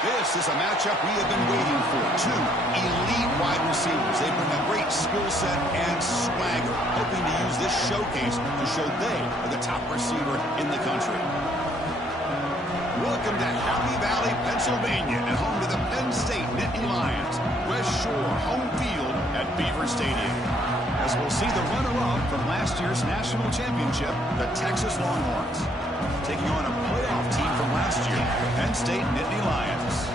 This is a matchup we have been waiting for. Two elite wide receivers. They bring a great skill set and swagger, hoping to use this showcase to show they are the top receiver in the country. Welcome to Happy Valley, Pennsylvania, and home to the Penn State Nittany Lions. West Shore home field at Beaver Stadium. As we'll see the runner-up from last year's national championship, the Texas Longhorns, taking on a playoff team from last year, the Penn State Nittany Lions.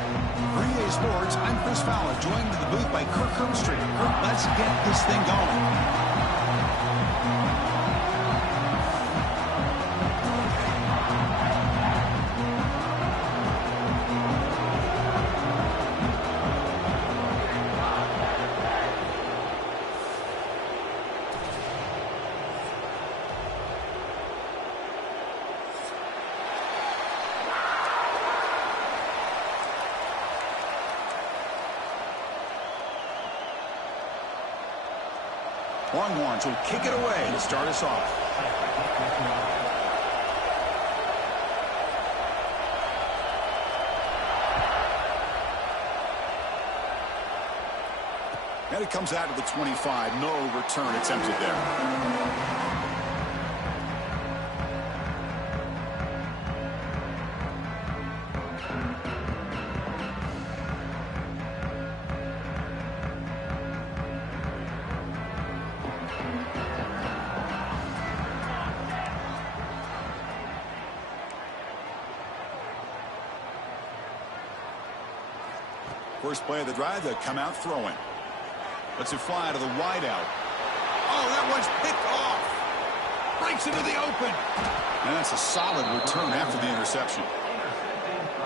For EA Sports, I'm Chris Fowler, joined in the booth by Kirk Herbstreit. Kirk, let's get this thing going. Longhorns will kick it away to start us off. And it comes out to the 25. No return attempted there. First play of the drive, they come out throwing. Lets it fly to the wideout. Oh, that one's picked off. Breaks into the open. And that's a solid return after the interception.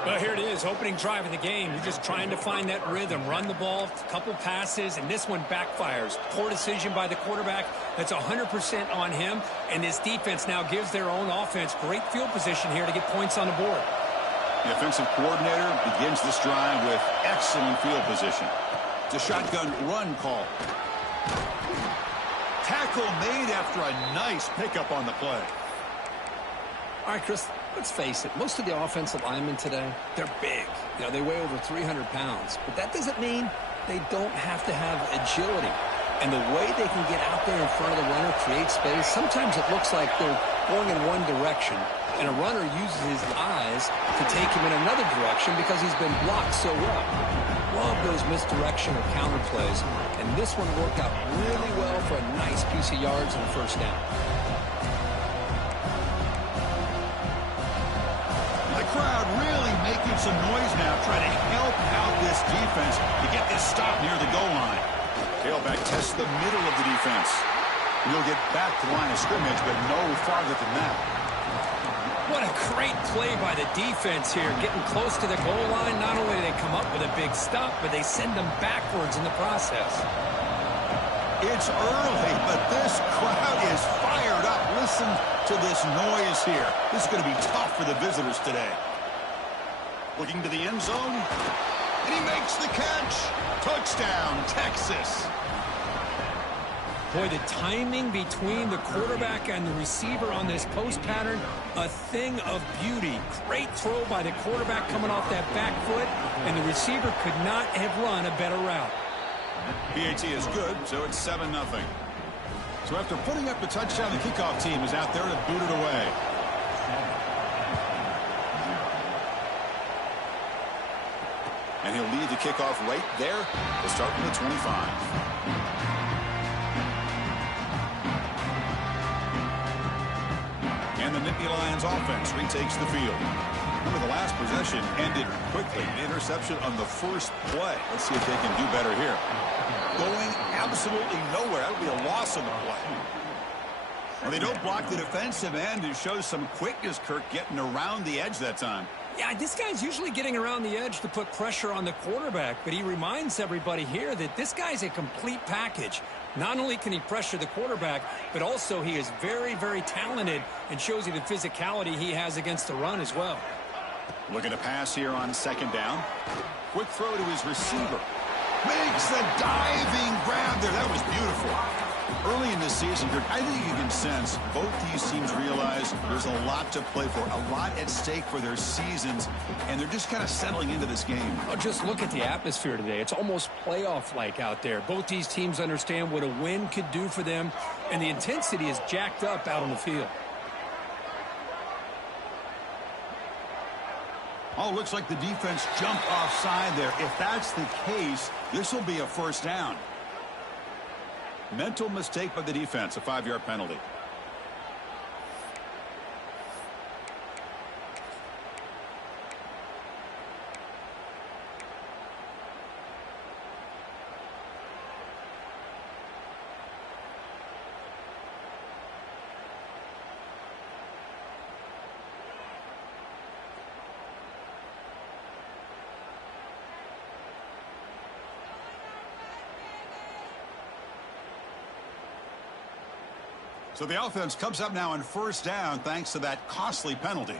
Well, here it is, opening drive of the game. You're just trying to find that rhythm, run the ball, a couple passes, and this one backfires. Poor decision by the quarterback. That's 100% on him. And this defense now gives their own offense great field position here to get points on the board. The offensive coordinator begins this drive with excellent field position. It's a shotgun run call. Tackle made after a nice pickup on the play. All right, Chris, let's face it. Most of the offensive linemen today, they're big. You know, they weigh over 300 pounds. But that doesn't mean they don't have to have agility. And the way they can get out there in front of the runner, create space, sometimes it looks like they're going in one direction, and a runner uses his eyes to take him in another direction because he's been blocked so well. Love those misdirection or counter plays, and this one worked out really well for a nice piece of yards and a first down. The crowd really making some noise now, trying to help out this defense to get this stop near the goal line. Tailback tests the middle of the defense. And he'll get back to the line of scrimmage, but no farther than that. What a great play by the defense here, getting close to the goal line. Not only do they come up with a big stop, but they send them backwards in the process. It's early, but this crowd is fired up. Listen to this noise here. This is going to be tough for the visitors today. Looking to the end zone, and he makes the catch. Touchdown, Texas. Boy, the timing between the quarterback and the receiver on this post pattern, a thing of beauty. Great throw by the quarterback coming off that back foot, and the receiver could not have run a better route. PAT is good, so it's 7-0. So after putting up the touchdown, the kickoff team is out there to boot it away. And he'll lead the kickoff right there to start from the 25. And the Nittany Lions offense retakes the field. Remember, the last possession ended quickly. An interception on the first play. Let's see if they can do better here. Going absolutely nowhere. That would be a loss on the play. Well, they don't block the defensive end, who shows some quickness, Kirk, getting around the edge that time. Yeah, this guy's usually getting around the edge to put pressure on the quarterback, but he reminds everybody here that this guy's a complete package. Not only can he pressure the quarterback, but also he is very, very talented and shows you the physicality he has against the run as well. Looking to pass here on second down. Quick throw to his receiver. Makes the diving grab there. That was beautiful. Early in this season, I think you can sense both these teams realize there's a lot to play for, a lot at stake for their seasons, and they're just kind of settling into this game. Oh, just look at the atmosphere today. It's almost playoff-like out there. Both these teams understand what a win could do for them, and the intensity is jacked up out on the field. Oh, looks like the defense jumped offside there. If that's the case, this will be a first down. Mental mistake by the defense, a 5-yard penalty. So the offense comes up now on first down thanks to that costly penalty.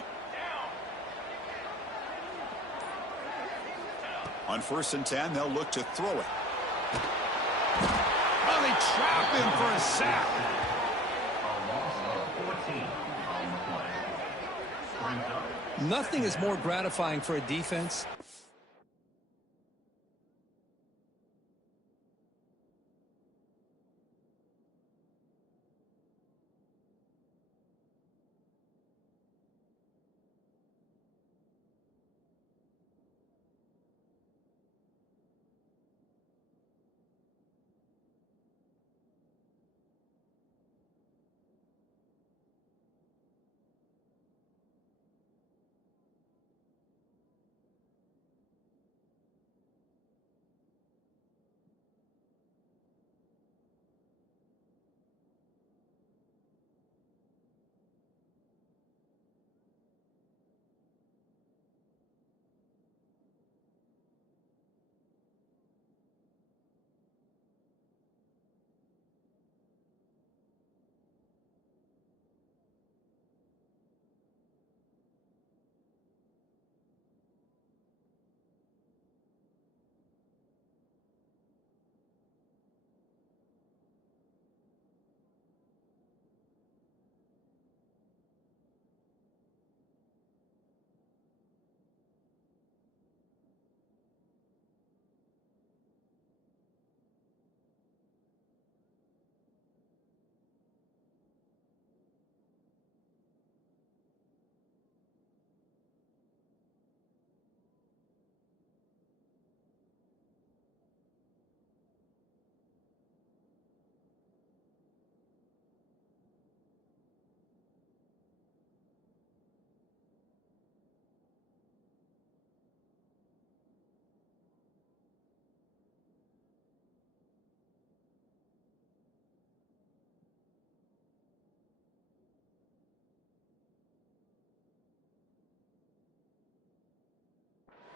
On 1st and 10, they'll look to throw it. Oh, they trap him for a sack. Nothing is more gratifying for a defense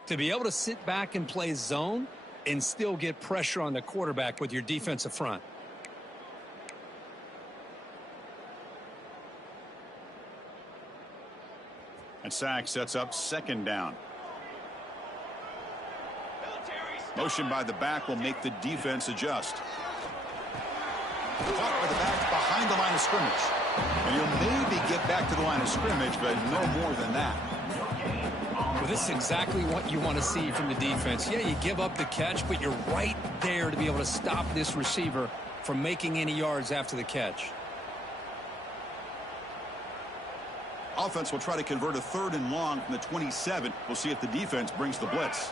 to be able to sit back and play zone and still get pressure on the quarterback with your defensive front. And sack sets up 2nd down. Motion by the back will make the defense adjust. Caught by the back behind the line of scrimmage. And you'll maybe get back to the line of scrimmage, but no more than that. Well, this is exactly what you want to see from the defense. Yeah, you give up the catch, but you're right there to be able to stop this receiver from making any yards after the catch. Offense will try to convert a 3rd and long from the 27. We'll see if the defense brings the blitz.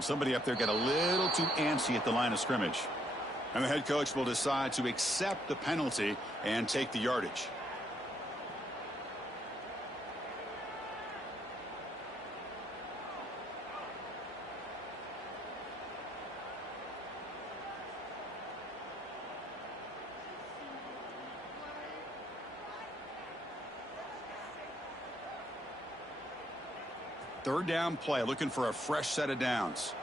Somebody up there got a little too antsy at the line of scrimmage. And the head coach will decide to accept the penalty and take the yardage. Third down play, looking for a fresh set of downs.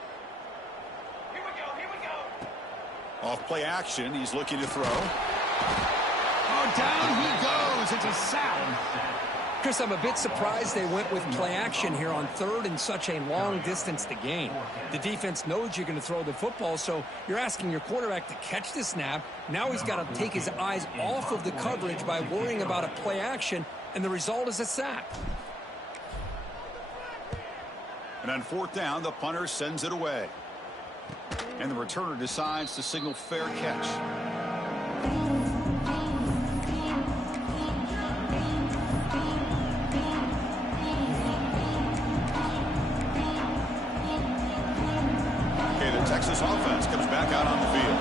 Off play action, he's looking to throw. Oh, down he goes. It's a sack. Chris, I'm a bit surprised they went with play action here on third and such a long distance to gain. The defense knows you're going to throw the football, so you're asking your quarterback to catch the snap. Now he's got to take his eyes off of the coverage by worrying about a play action, and the result is a sack. And on fourth down, the punter sends it away. And the returner decides to signal fair catch. Okay, the Texas offense comes back out on the field.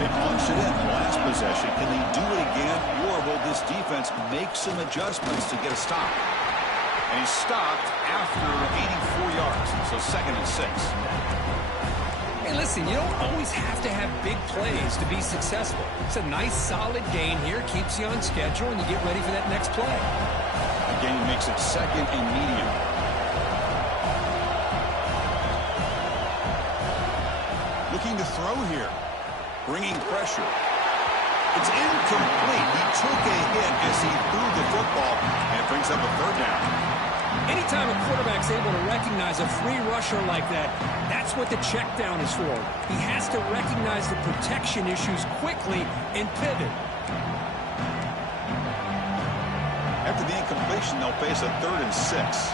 They punched it in the last possession. Can they do it again, or will this defense make some adjustments to get a stop? And he's stopped after gaining 4 yards, so 2nd and 6. Hey, listen, you don't always have to have big plays to be successful. It's a nice, solid gain here, keeps you on schedule, and you get ready for that next play. Again, he makes it 2nd and medium. Looking to throw here. Bringing pressure. It's incomplete. He took a hit as he threw the football, and it brings up a 3rd down. Anytime a quarterback's able to recognize a free rusher like that, that's what the check down is for. He has to recognize the protection issues quickly and pivot. After the incompletion, they'll face a 3rd and 6.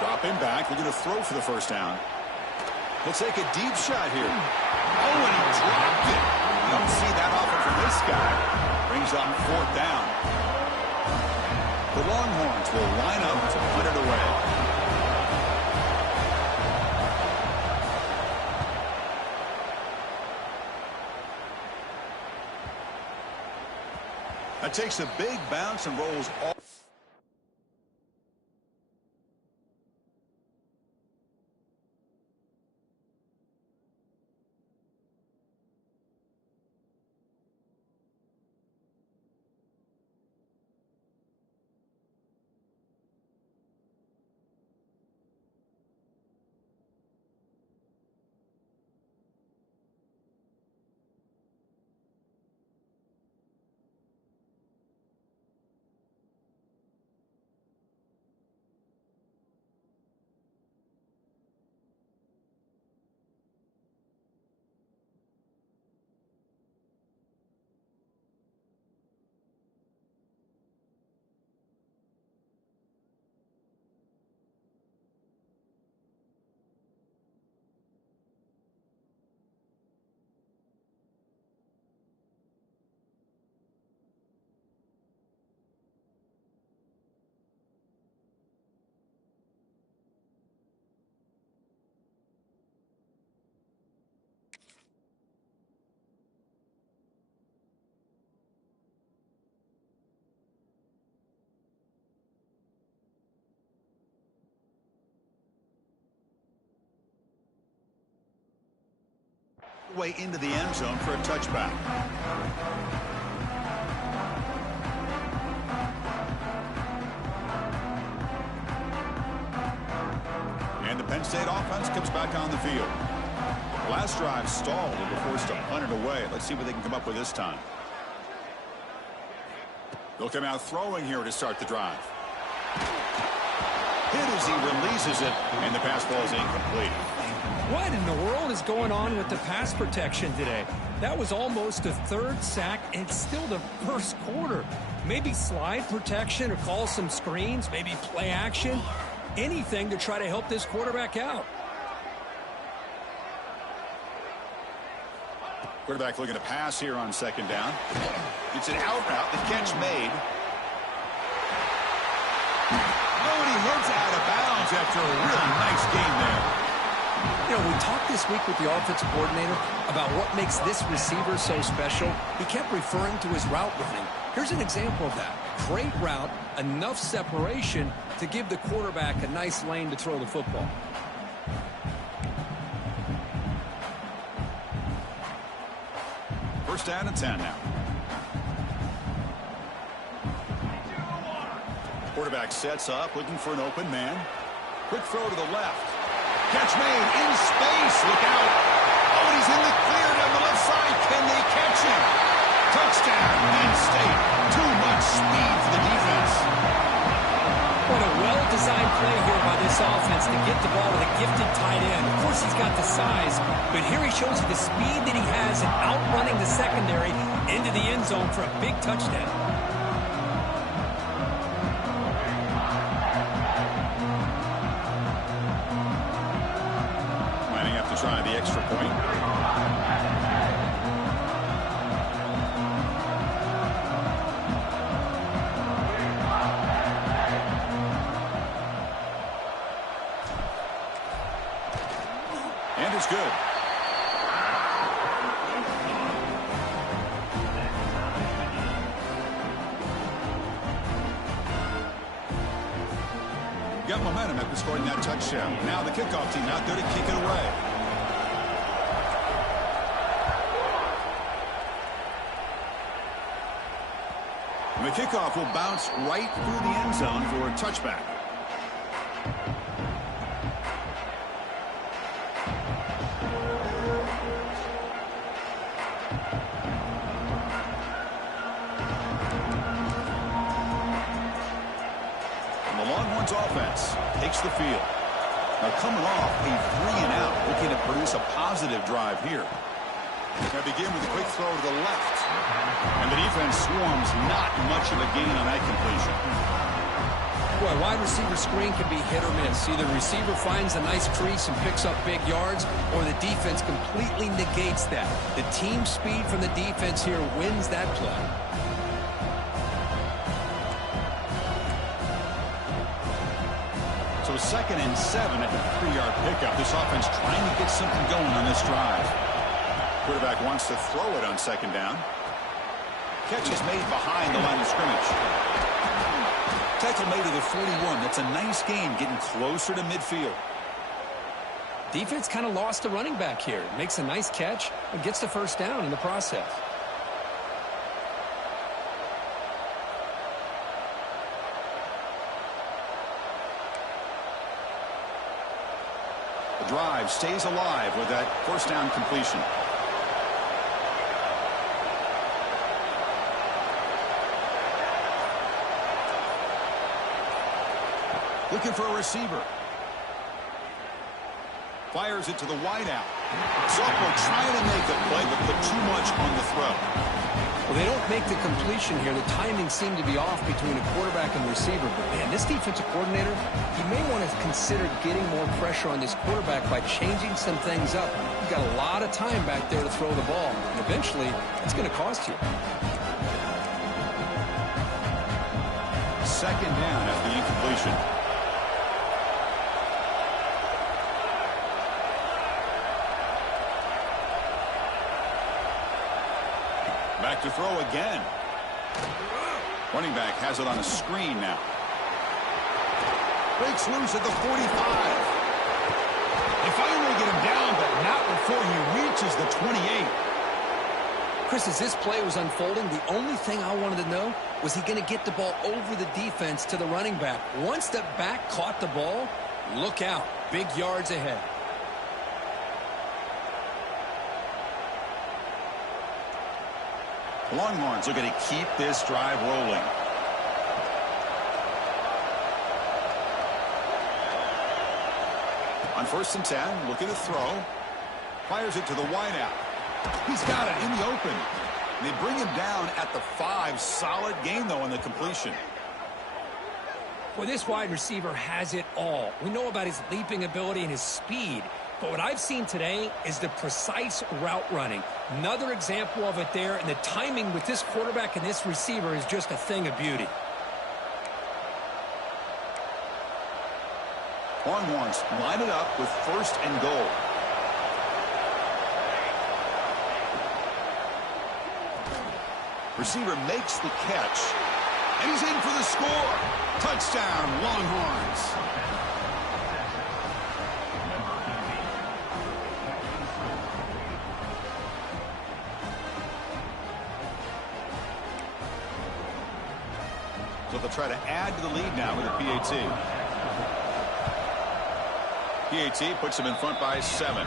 Drop him back. We're going to throw for the 1st down. He'll take a deep shot here. Oh, and he dropped it. You don't see that often from this guy. Brings up 4th down. The Longhorns will line up to put it away. That takes a big bounce and rolls off. Way into the end zone for a touchback. And the Penn State offense comes back on the field. Last drive stalled and were forced to punt it away. Let's see what they can come up with this time. They'll come out throwing here to start the drive. Hit as he releases it, and the pass ball is incomplete. What in the world is going on with the pass protection today? That was almost a 3rd sack and still the 1st quarter. Maybe slide protection or call some screens, maybe play action. Anything to try to help this quarterback out. Quarterback looking to pass here on 2nd down. It's an out route. The catch made. Oh, and he heads out of bounds after a really nice game there. You know, we talked this week with the offensive coordinator about what makes this receiver so special. He kept referring to his route running. Here's an example of that. Great route, enough separation to give the quarterback a nice lane to throw the football. First down and 10 now. quarterback sets up, looking for an open man. Quick throw to the left. Catch made in space. Look out. Oh, and he's in the clear down the left side. Can they catch him? Touchdown, Penn State. Too much speed for the defense. What a well-designed play here by this offense to get the ball with a gifted tight end. Of course, he's got the size, but here he shows you the speed that he has in outrunning the secondary into the end zone for a big touchdown. Lining up to try the extra point. And it's good. Got momentum after scoring that touchdown. Now the kickoff team out there to kick it away. And the kickoff will bounce right through the end zone for a touchback. Offense takes the field. Now coming off a 3-and-out, looking to produce a positive drive here. Now begin with a quick throw to the left. And the defense swarms, not much of a gain on that completion. Boy, wide receiver screen can be hit or miss. Either the receiver finds a nice crease and picks up big yards, or the defense completely negates that. The team speed from the defense here wins that play. So 2nd and 7 at the 3-yard pickup. This offense trying to get something going on this drive. Quarterback wants to throw it on 2nd down. Catch is made behind the line of scrimmage. Tackle made to the 41. That's a nice gain, getting closer to midfield. Defense kind of lost the running back here. Makes a nice catch and gets the first down in the process. The drive stays alive with that first down completion. Looking for a receiver. Fires it to the wideout. Sophomore trying to make a play, but put too much on the throw. Well, they don't make the completion here. The timing seemed to be off between a quarterback and receiver. But, man, this defensive coordinator, he may want to consider getting more pressure on this quarterback by changing some things up. He's got a lot of time back there to throw the ball. And eventually, it's going to cost you. 2nd down after the incompletion. Back to throw again. Running back has it on a screen now. Breaks loose at the 45. They finally get him down, but not before he reaches the 28. Chris, as this play was unfolding, the only thing I wanted to know was he going to get the ball over the defense to the running back. Once the back caught the ball, look out. Big yards ahead. Longhorns looking to keep this drive rolling. On 1st and 10, looking to throw. Fires it to the wideout. He's got it in the open. They bring him down at the 5. Solid gain, though, on the completion. Well, this wide receiver has it all. We know about his leaping ability and his speed. But what I've seen today is the precise route running. Another example of it there, and the timing with this quarterback and this receiver is just a thing of beauty. Longhorns line it up with 1st and goal. Receiver makes the catch, and he's in for the score. Touchdown, Longhorns. So they'll try to add to the lead now with a PAT. PAT puts them in front by 7.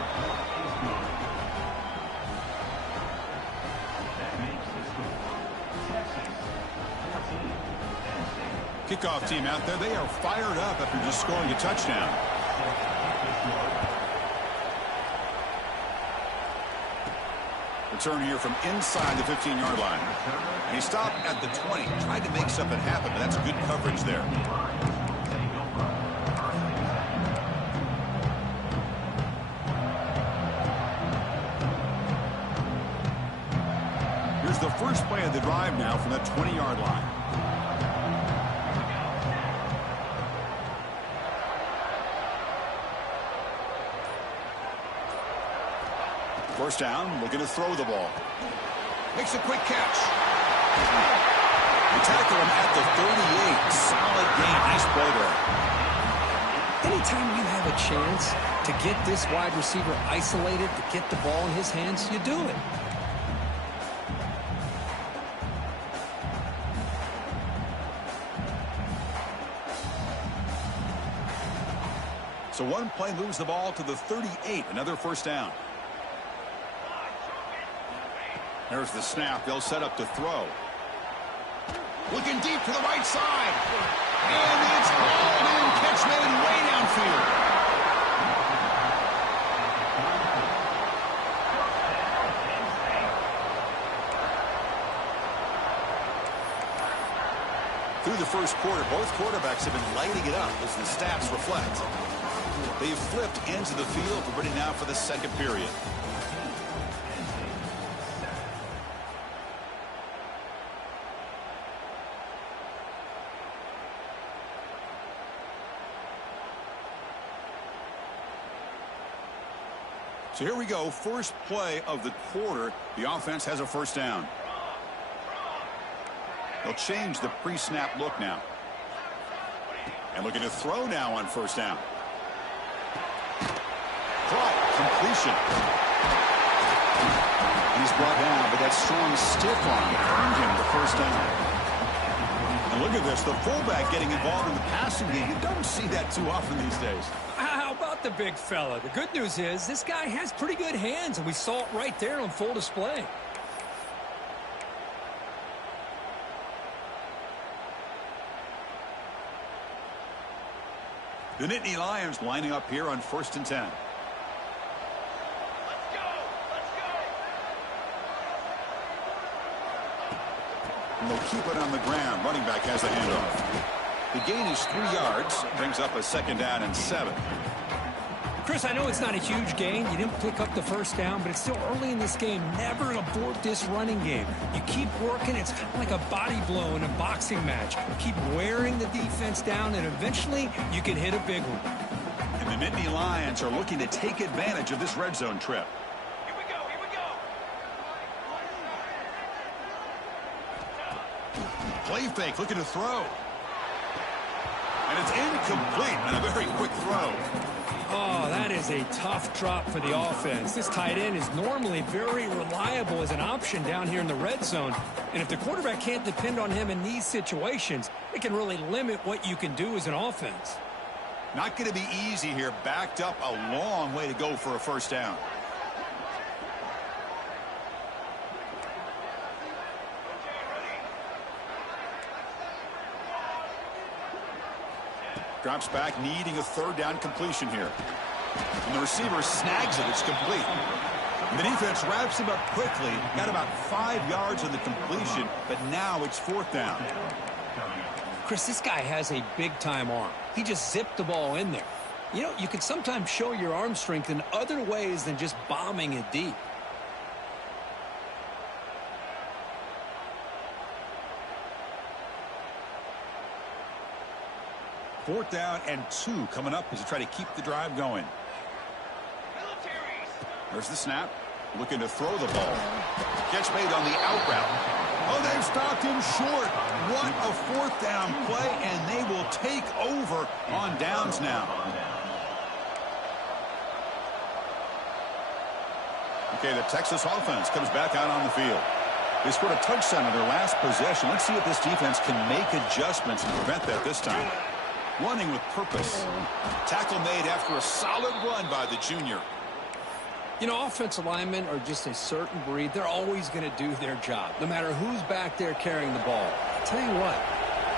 Kickoff team out there, they are fired up after just scoring a touchdown. Return here from inside the 15-yard line. And he stopped at the 20. Tried to make something happen, but that's good coverage there. Here's the first play of the drive now from that 20-yard line. First down, looking to throw the ball. Makes a quick catch. They tackle him at the 38. Solid gain. Nice play there. Anytime you have a chance to get this wide receiver isolated, to get the ball in his hands, you do it. So one play moves the ball to the 38. Another first down. There's the snap. They'll set up to throw. Looking deep to the right side. And it's hauled in. Catch made way downfield. Through the first quarter, both quarterbacks have been lighting it up as the stats reflect. They've flipped ends of the field. We're ready now for the second period. So here we go, first play of the quarter. The offense has a first down. They'll change the pre-snap look now. And looking to throw now on first down. Caught, completion. He's brought down, but that strong stiff arm earned him the first down. And look at this, the fullback getting involved in the passing game. You don't see that too often these days. How about the big fella? The good news is this guy has pretty good hands, and we saw it right there on full display. The Nittany Lions lining up here on 1st and 10. Let's go! Let's go! And they'll keep it on the ground. Running back has the handoff. The gain is 3 yards. Brings up a second down and 7. Chris, I know it's not a huge gain. You didn't pick up the first down, but it's still early in this game. Never abort this running game. You keep working. It's kind of like a body blow in a boxing match. Keep wearing the defense down, and eventually you can hit a big one. And the Nittany Lions are looking to take advantage of this red zone trip. Here we go! Here we go! Play fake, looking to throw. And it's incomplete on a very quick throw. Oh, that is a tough drop for the offense. This tight end is normally very reliable as an option down here in the red zone. And if the quarterback can't depend on him in these situations, it can really limit what you can do as an offense. Not going to be easy here. Backed up a long way to go for a first down. Drops back, needing a third down completion here. And the receiver snags it. It's complete. And the defense wraps him up quickly. Got about 5 yards on the completion, but now it's 4th down. Chris, this guy has a big-time arm. He just zipped the ball in there. You know, you can sometimes show your arm strength in other ways than just bombing it deep. Fourth down and 2 coming up as they try to keep the drive going. There's the snap. Looking to throw the ball. Catch made on the out route. Oh, they've stopped him short. What a 4th down play, and they will take over on downs now. Okay, the Texas offense comes back out on the field. They scored a touchdown on their last possession. Let's see if this defense can make adjustments and prevent that this time. Running with purpose. Tackle made after a solid run by the junior. You know, offensive linemen are just a certain breed. They're always going to do their job, no matter who's back there carrying the ball. I'll tell you what,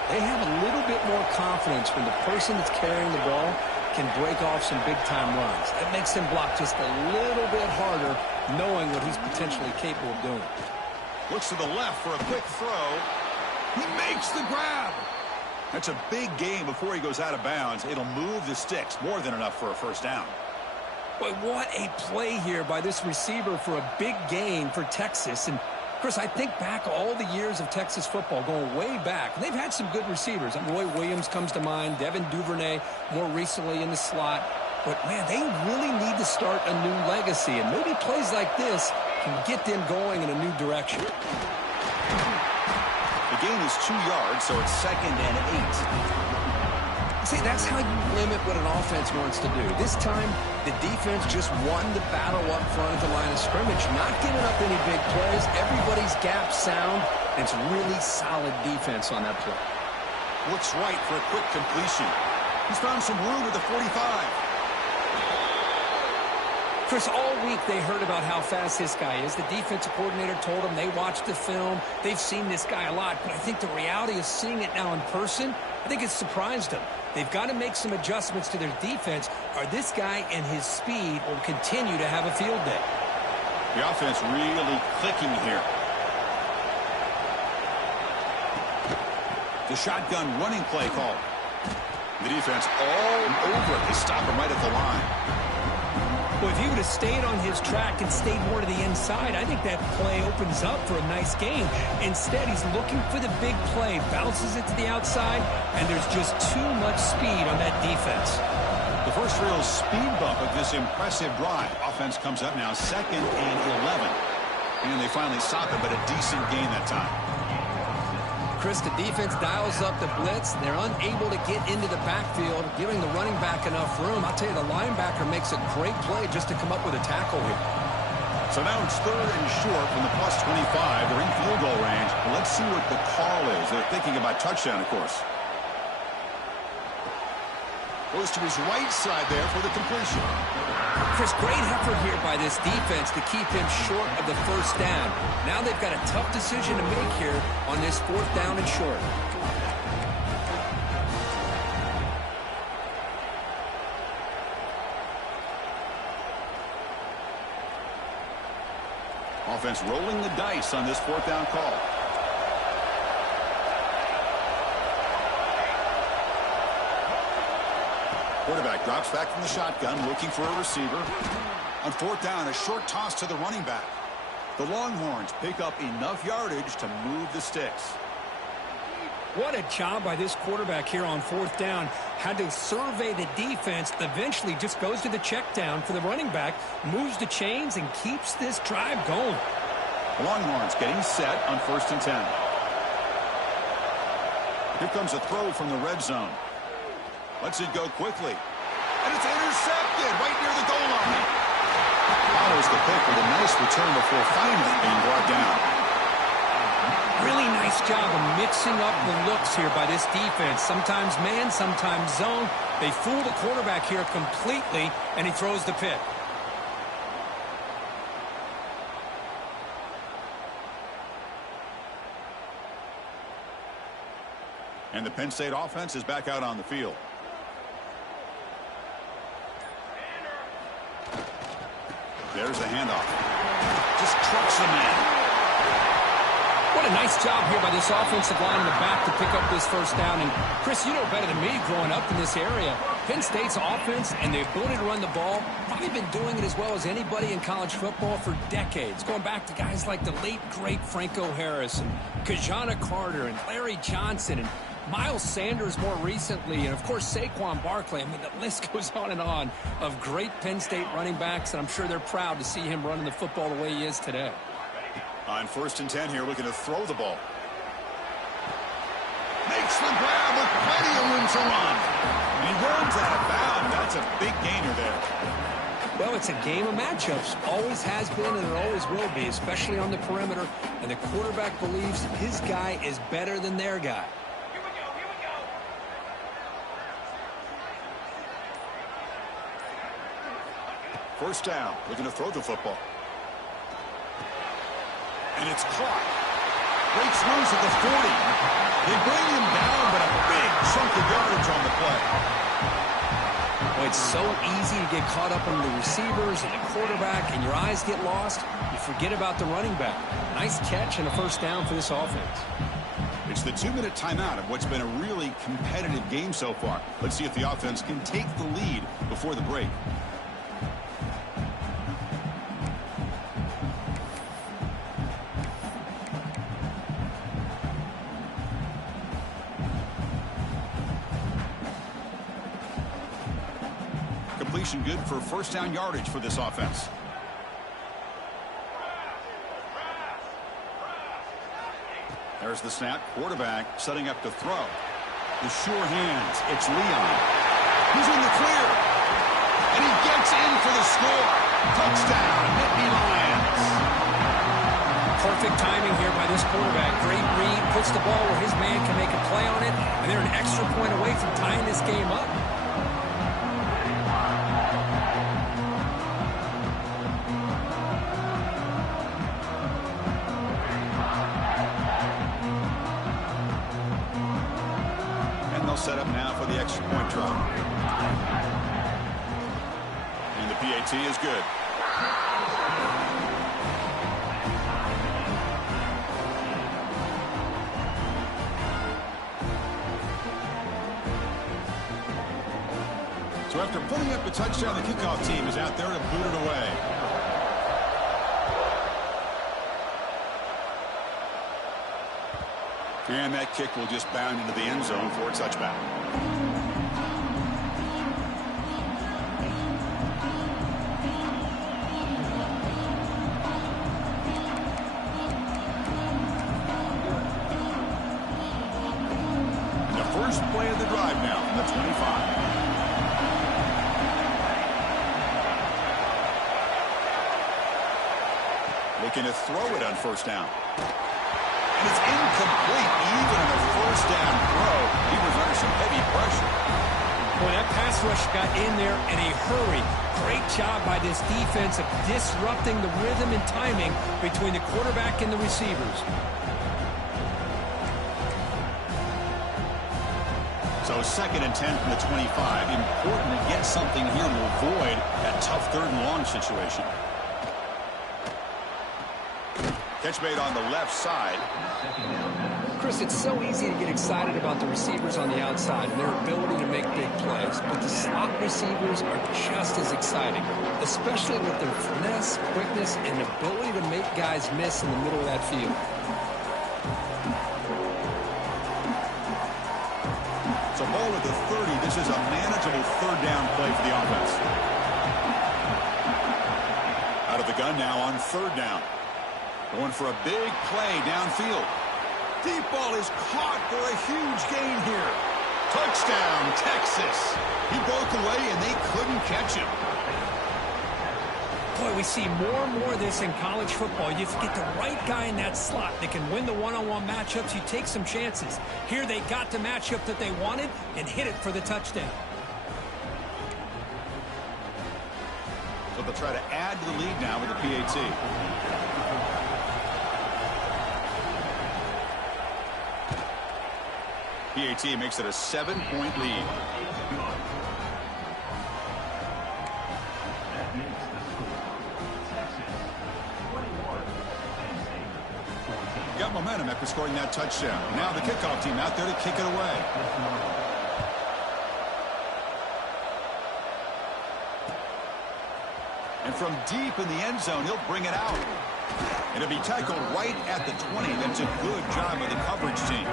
they have a little bit more confidence when the person that's carrying the ball can break off some big-time runs. That makes them block just a little bit harder, knowing what he's potentially capable of doing. Looks to the left for a quick throw. He makes the grab. That's a big gain before he goes out of bounds. It'll move the sticks, more than enough for a first down. But what a play here by this receiver for a big gain for Texas. And, Chris, I think back all the years of Texas football, going way back. And they've had some good receivers. Roy Williams comes to mind, Devin Duvernay more recently in the slot. But, man, they really need to start a new legacy. And maybe plays like this can get them going in a new direction. The gain is 2 yards, so it's 2nd and 8. See, that's how you limit what an offense wants to do. This time, the defense just won the battle up front at the line of scrimmage, not giving up any big plays. Everybody's gap sound, and it's really solid defense on that play. Looks right for a quick completion. He's found some room at the 45. Chris, all week they heard about how fast this guy is. The defensive coordinator told them they watched the film. They've seen this guy a lot, but I think the reality of seeing it now in person, I think it's surprised them. They've got to make some adjustments to their defense, or this guy and his speed will continue to have a field day. The offense really clicking here. The shotgun running play call. The defense all over it. They stop him right at the line. Well, if he would have stayed on his track and stayed more to the inside, I think that play opens up for a nice gain. Instead, he's looking for the big play, bounces it to the outside, and there's just too much speed on that defense. The first real speed bump of this impressive drive. Offense comes up now 2nd and 11. And they finally stop it, but a decent gain that time. Chris, the defense dials up the blitz. They're unable to get into the backfield, giving the running back enough room. I'll tell you, the linebacker makes a great play just to come up with a tackle here. So now it's 3rd and short from the plus 25. They're in field goal range. Let's see what the call is. They're thinking about touchdown, of course. Goes to his right side there for the completion. Chris, great effort here by this defense to keep him short of the first down. Now they've got a tough decision to make here on this 4th down and short. Offense rolling the dice on this 4th down call. Quarterback drops back from the shotgun, looking for a receiver. On 4th down, a short toss to the running back. The Longhorns pick up enough yardage to move the sticks. What a job by this quarterback here on 4th down. Had to survey the defense, eventually just goes to the check down for the running back, moves the chains, and keeps this drive going. The Longhorns getting set on 1st and 10. Here comes a throw from the red zone. Lets it go quickly. And it's intercepted right near the goal line. Follows the pick with a nice return before finally being brought down. Really nice job of mixing up the looks here by this defense. Sometimes man, sometimes zone. They fool the quarterback here completely, and he throws the pick. And the Penn State offense is back out on the field. There's the handoff. Just trucks the man. What a nice job here by this offensive line in the back to pick up this first down. And, Chris, you know better than me growing up in this area. Penn State's offense and the ability to run the ball, probably been doing it as well as anybody in college football for decades. Going back to guys like the late, great Franco Harris and Kajana Carter and Larry Johnson and Miles Sanders more recently, and, of course, Saquon Barkley. I mean, the list goes on of great Penn State running backs, and I'm sure they're proud to see him running the football the way he is today. On 1st and 10 here, looking to throw the ball. Makes the grab with plenty of room to run. And he runs out of bounds. That's a big gainer there. Well, it's a game of matchups. Always has been and it always will be, especially on the perimeter. And the quarterback believes his guy is better than their guy. First down, looking to throw the football. And it's caught. Breaks loose at the 40. They bring him down, but a big chunk of yardage on the play. Well, it's so easy to get caught up on the receivers and the quarterback, and your eyes get lost. You forget about the running back. Nice catch and a first down for this offense. It's the 2-minute timeout of what's been a really competitive game so far. Let's see if the offense can take the lead before the break. Completion good for first down yardage for this offense. There's the snap. Quarterback setting up to throw. The sure hands. It's Leon. He's in the clear. And he gets in for the score. Touchdown, Nittany Lions. Perfect timing here by this quarterback. Great read. Puts the ball where his man can make a play on it. And they're an extra point away from tying this game up. Set up now for the extra point try. And the PAT is good. So after pulling up the touchdown, the kickoff team is out there to boot it away. And that kick will just bound into the end zone for a touchback. And the first play of the drive now from the 25. Looking to throw it on first down. And it's incomplete even on the first down throw. He was under some heavy pressure. Boy, that pass rush got in there in a hurry. Great job by this defense of disrupting the rhythm and timing between the quarterback and the receivers. So 2nd and 10 from the 25. Important to get something here to avoid that tough 3rd and long situation. Catch made on the left side. Chris, it's so easy to get excited about the receivers on the outside and their ability to make big plays, but the slot receivers are just as exciting, especially with their finesse, quickness, and ability to make guys miss in the middle of that field. So ball at the 30. This is a manageable 3rd down play for the offense. Out of the gun now on 3rd down. Going for a big play downfield. Deep ball is caught for a huge gain here. Touchdown, Texas. He broke away, and they couldn't catch him. Boy, we see more and more of this in college football. You get the right guy in that slot that can win the one-on-one matchups. You take some chances. Here they got the matchup that they wanted and hit it for the touchdown. So they'll try to add to the lead now with the PAT. PAT makes it a 7-point lead. Got momentum after scoring that touchdown. Now the kickoff team out there to kick it away. And from deep in the end zone, he'll bring it out. And it'll be tackled right at the 20. That's a good job by the coverage team.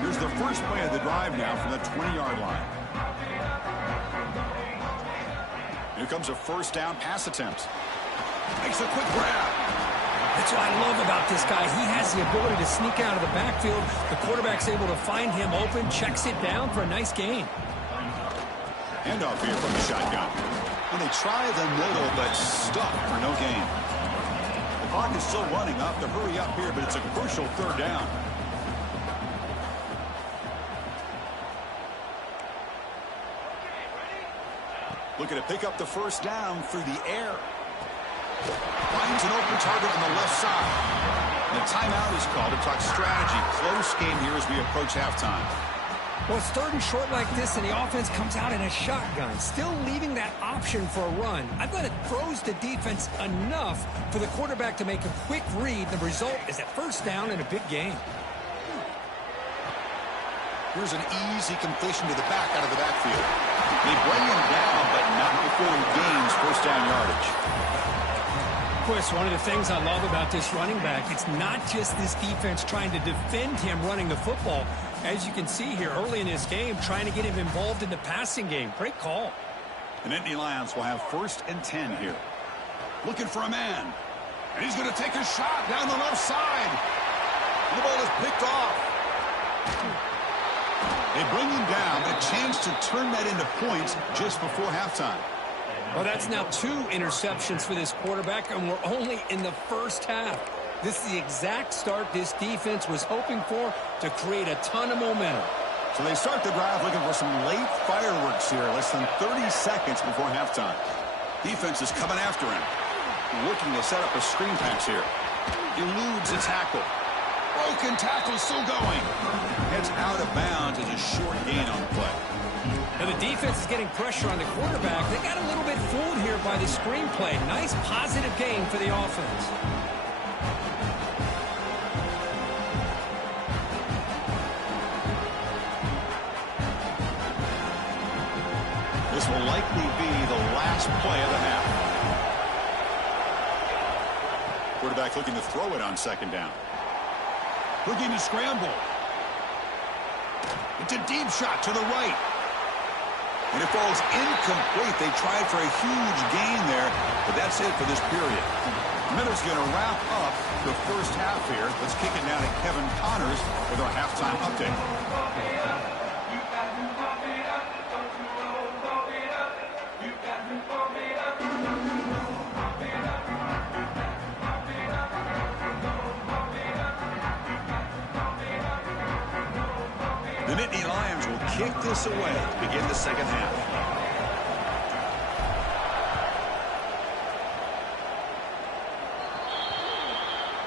Here's the first play of the drive now from the 20-yard line. Here comes a first down pass attempt. Makes a quick grab. That's what I love about this guy. He has the ability to sneak out of the backfield. The quarterback's able to find him open, checks it down for a nice gain. Handoff here from the shotgun. And they try the middle, but stuck for no gain. The clock is still running up to hurry up here, but it's a crucial third down. Looking to pick up the first down through the air. Finds an open target on the left side. And a timeout is called to talk strategy. Close game here as we approach halftime. Well, it's third and short like this, and the offense comes out in a shotgun, still leaving that option for a run. I thought it throws the defense enough for the quarterback to make a quick read. The result is a first down and a big gain. Here's an easy completion to the back out of the backfield. They bring him down, but not before he gains first down yardage. Chris, one of the things I love about this running back, it's not just this defense trying to defend him running the football. As you can see here early in this game, trying to get him involved in the passing game. Great call. The Nittany Lions will have 1st and 10 here. Looking for a man. And he's going to take a shot down the left side. And the ball is picked off. They bring him down, a chance to turn that into points just before halftime. Well, that's now 2 interceptions for this quarterback, and we're only in the first half. This is the exact start this defense was hoping for to create a ton of momentum. So they start the drive looking for some late fireworks here, less than 30 seconds before halftime. Defense is coming after him, looking to set up a screen pass here. Eludes a tackle. Broken tackle still going. Heads out of bounds as a short gain on the play. Now the defense is getting pressure on the quarterback. They got a little bit fooled here by the screenplay. Nice positive gain for the offense. This will likely be the last play of the half. Quarterback looking to throw it on 2nd down. Looking to scramble. It's a deep shot to the right. And it falls incomplete. They tried for a huge gain there, but that's it for this period. Miller's going to wrap up the first half here. Let's kick it down to Kevin Connors with our halftime update. The Nittany Lions will kick this away to begin the second half.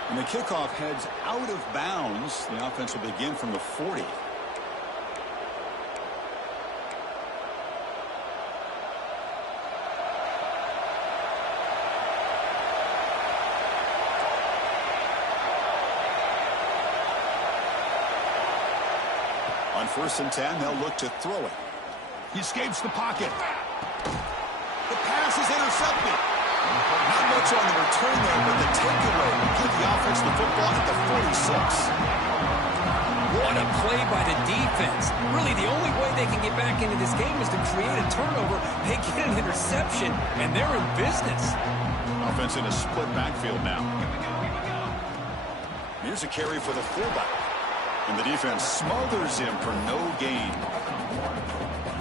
And the kickoff heads out of bounds. The offense will begin from the 40. On 1st and 10, they'll look to throw it. He escapes the pocket. The pass is intercepted. Not much on the return there, but the takeaway will give the offense the football at the 46. What a play by the defense. Really, the only way they can get back into this game is to create a turnover. They get an interception, and they're in business. Offense in a split backfield now. Here's a carry for the fullback. And the defense smothers him for no gain.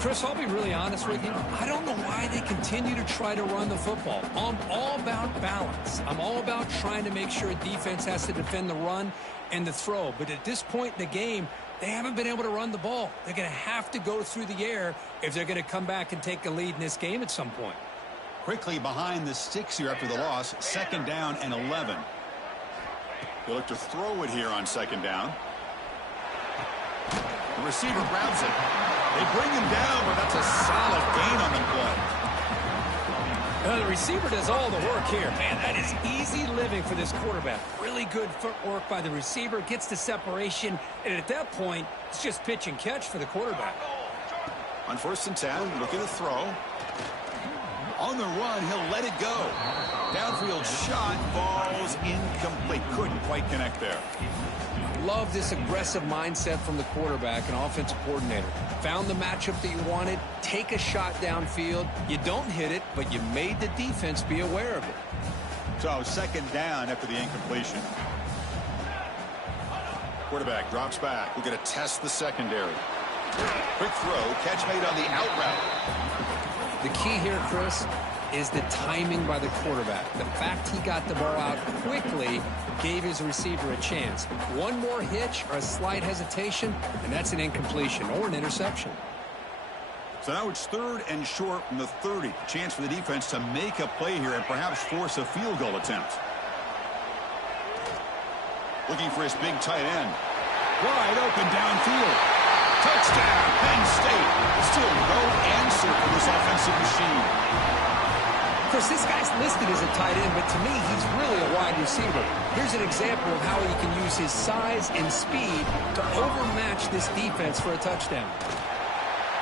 Chris, I'll be really honest with you. I don't know why they continue to try to run the football. I'm all about balance. I'm all about trying to make sure a defense has to defend the run and the throw. But at this point in the game, they haven't been able to run the ball. They're going to have to go through the air if they're going to come back and take a lead in this game at some point. Quickly behind the sticks here after the loss. 2nd down and 11. They look to throw it here on 2nd down. The receiver grabs it. They bring him down, but that's a solid gain on the play. The receiver does all the work here. Man, that is easy living for this quarterback. Really good footwork by the receiver. Gets the separation. And at that point, it's just pitch and catch for the quarterback. On 1st and 10, looking to throw. On the run, he'll let it go. Downfield shot, falls incomplete. Couldn't quite connect there. Love this aggressive mindset from the quarterback and offensive coordinator. Found the matchup that you wanted, take a shot downfield. You don't hit it, but you made the defense be aware of it. So second down after the incompletion. Quarterback drops back. We're going to test the secondary. Quick throw. Catch made on the out route. The key here, Chris, is the timing by the quarterback. The fact he got the ball out quickly gave his receiver a chance. One more hitch or a slight hesitation, and that's an incompletion or an interception. So now it's 3rd and short from the 30. Chance for the defense to make a play here and perhaps force a field goal attempt. Looking for his big tight end. Wide open downfield. Touchdown, Penn State. Still no answer for this offensive machine. Chris, this guy's listed as a tight end, but to me, he's really a wide receiver. Here's an example of how he can use his size and speed to overmatch this defense for a touchdown.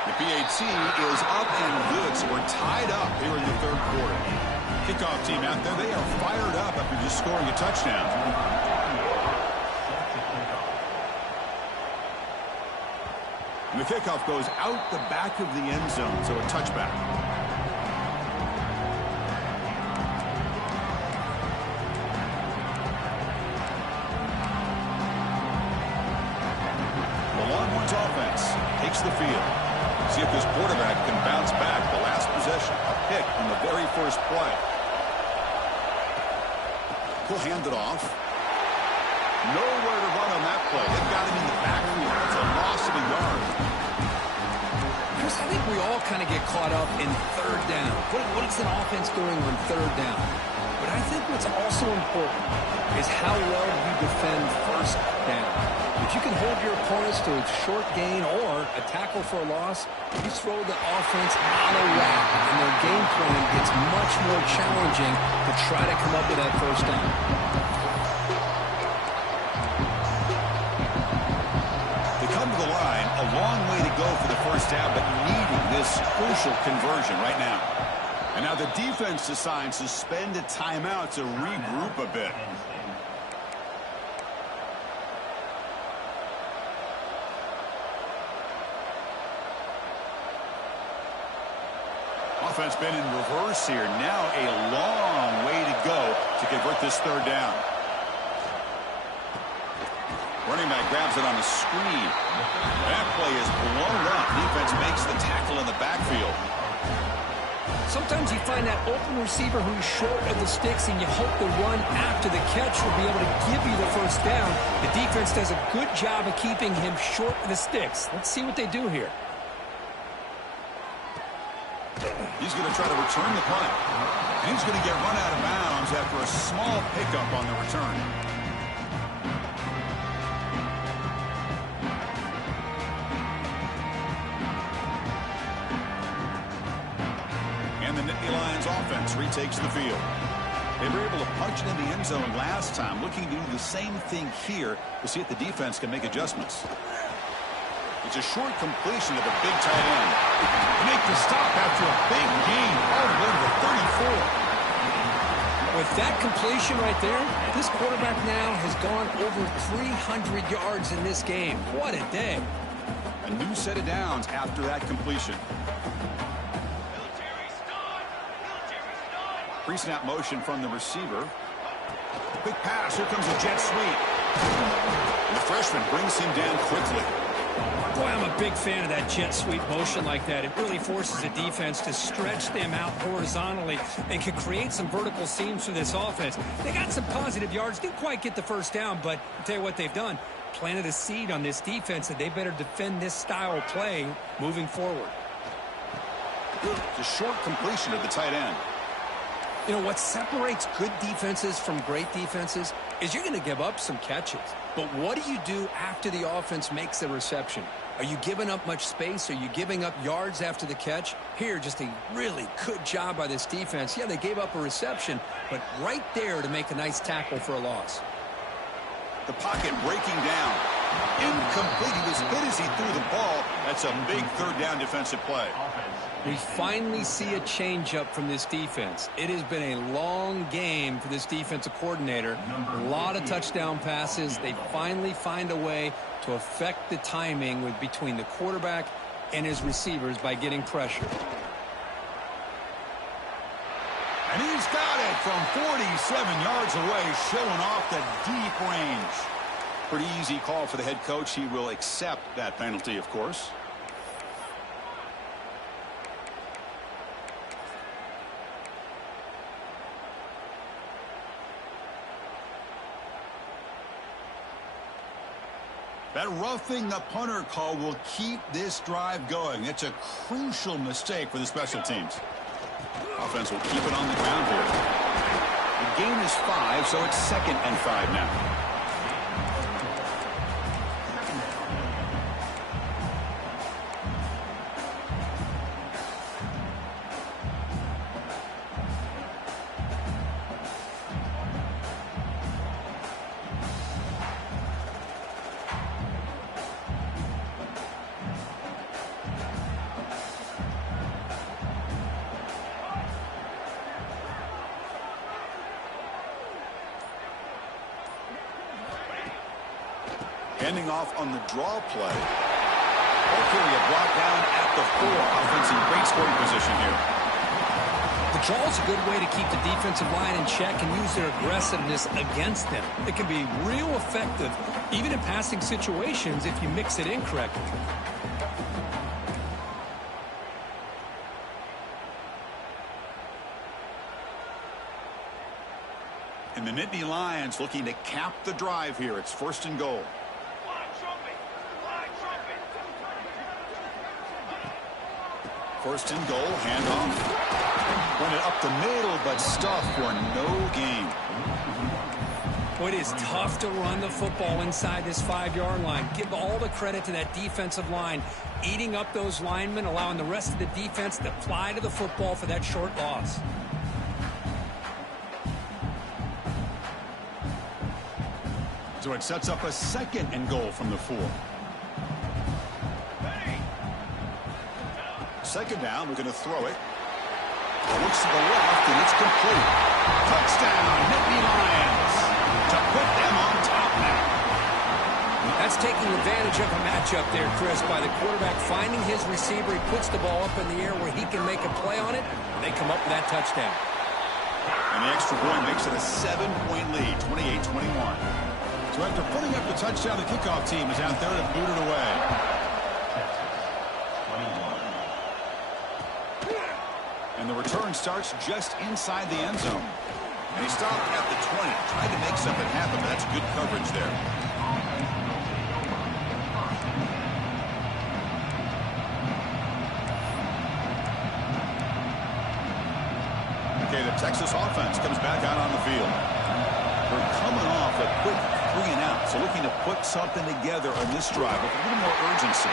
The PAT is up and good, so we're tied up here in the 3rd quarter. Kickoff team out there, they are fired up after just scoring a touchdown. And the kickoff goes out the back of the end zone, so a touchback. The Longhorns offense takes the field. See if this quarterback can bounce back. The last possession, a pick on the very first play. He'll hand it off. Nowhere to run on that play. They've got him in the backfield. It's a loss of a yard. Chris, I think we all kind of get caught up in 3rd down. What's an offense doing on 3rd down? But I think what's also important is how well you defend 1st down. If you can hold your opponents to a short gain or a tackle for a loss, you throw the offense out of whack, and their game plan gets much more challenging to try to come up with that 1st down. Come to the line, a long way to go for the 1st down, but needing this crucial conversion right now. And now the defense decides to spend a timeout to regroup a bit. Offense been in reverse here. Now a long way to go to convert this 3rd down. Running back grabs it on a screen. That play is blown up. Defense makes the tackle in the backfield. Sometimes you find that open receiver who's short of the sticks, and you hope the run after the catch will be able to give you the 1st down. The defense does a good job of keeping him short of the sticks. Let's see what they do here. He's going to try to return the punt. And he's going to get run out of bounds after a small pickup on the return. And the Nittany Lions offense retakes the field. They were able to punch it in the end zone last time. Looking to do the same thing here to see if the defense can make adjustments. It's a short completion of the big tight end. Make the stop after a big gain all the way to the 34. With that completion right there, this quarterback now has gone over 300 yards in this game. What a day. A new set of downs after that completion. Pre-snap motion from the receiver. Quick pass. Here comes a jet sweep. And the freshman brings him down quickly. Boy, I'm a big fan of that jet sweep motion like that. It really forces the defense to stretch them out horizontally and can create some vertical seams for this offense. They got some positive yards, didn't quite get the 1st down, but I'll tell you what they've done. Planted a seed on this defense that they better defend this style of play moving forward. It's a short completion of the tight end. You know, what separates good defenses from great defenses is you're going to give up some catches. But what do you do after the offense makes the reception? Are you giving up much space? Are you giving up yards after the catch? Here, just a really good job by this defense. Yeah, they gave up a reception, but right there to make a nice tackle for a loss. The pocket breaking down. Incomplete. He was hit as he threw the ball. That's a big 3rd down defensive play. We finally see a change-up from this defense. It has been a long game for this defensive coordinator. A lot of touchdown passes. They finally find a way to affect the timing between the quarterback and his receivers by getting pressure. And he's got it from 47 yards away, showing off the deep range. Pretty easy call for the head coach. He will accept that penalty, of course. That roughing the punter call will keep this drive going. It's a crucial mistake for the special teams. Offense will keep it on the ground here. The gain is 5, so it's 2nd and 5 now. Handing off on the draw play. Valkyria brought down at the 4. Offense in great scoring position here. The draw is a good way to keep the defensive line in check and use their aggressiveness against them. It can be real effective, even in passing situations, if you mix it in correctly. And the Nittany Lions looking to cap the drive here. It's 1st and goal. First and goal, handoff. Went it up the middle, but stuffed for no gain. Boy, it is tough to run the football inside this 5-yard line. Give all the credit to that defensive line, eating up those linemen, allowing the rest of the defense to fly to the football for that short loss. So it sets up a 2nd and goal from the 4. 2nd down, we're going to throw it. Looks to the left, and it's complete. Touchdown, Nittany Lions, to put them on top now. That's taking advantage of a matchup there, Chris, by the quarterback finding his receiver. He puts the ball up in the air where he can make a play on it, and they come up with that touchdown. And the extra point makes it a 7-point lead, 28-21. So after putting up the touchdown, the kickoff team is out there to boot it away. And the return starts just inside the end zone. And he stopped at the 20, tried to make something happen, but that's good coverage there. Okay, the Texas offense comes back out on the field. They're coming off a quick 3-and-out, so looking to put something together on this drive with a little more urgency.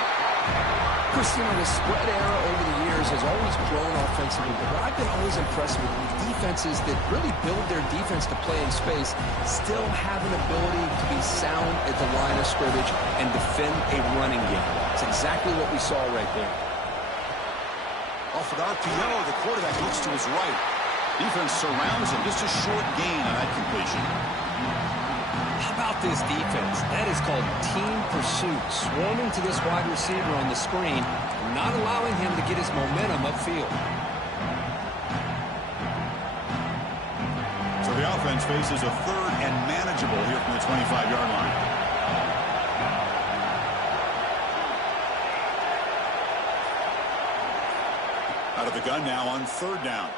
Chris, you know, the spread era over the years has always grown offensively, but what I've been always impressed with defenses that really build their defense to play in space still have an ability to be sound at the line of scrimmage and defend a running game. It's exactly what we saw right there. Off an RPO, the quarterback looks to his right. Defense surrounds him. Just a short gain on that completion. How about this defense? That is called team pursuit. Swarming to this wide receiver on the screen, not allowing him to get his momentum upfield. So the offense faces a 3rd and manageable here from the 25-yard line. Out of the gun now on 3rd down.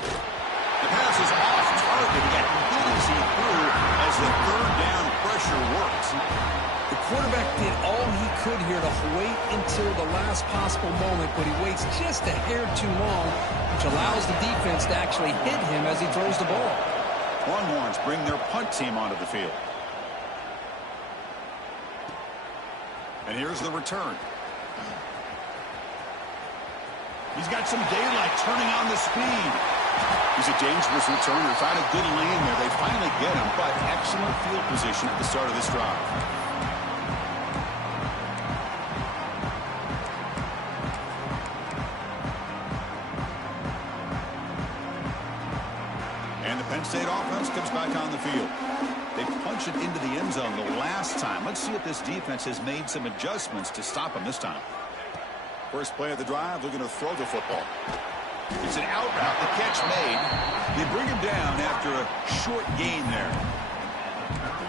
The pass is off target. He got easy through as the 3rd down pressure works. The quarterback did all he could here to wait until the last possible moment, but he waits just a hair too long, which allows the defense to actually hit him as he throws the ball. Longhorns bring their punt team onto the field. And here's the return. He's got some daylight, turning on the speed. He's a dangerous returner. Found a good lane there. They finally get him, but excellent field position at the start of this drive. And the Penn State offense comes back on the field. They punch it into the end zone the last time. Let's see if this defense has made some adjustments to stop them this time. First play of the drive, looking to throw the football. It's an out route. The catch made. They bring him down after a short gain there.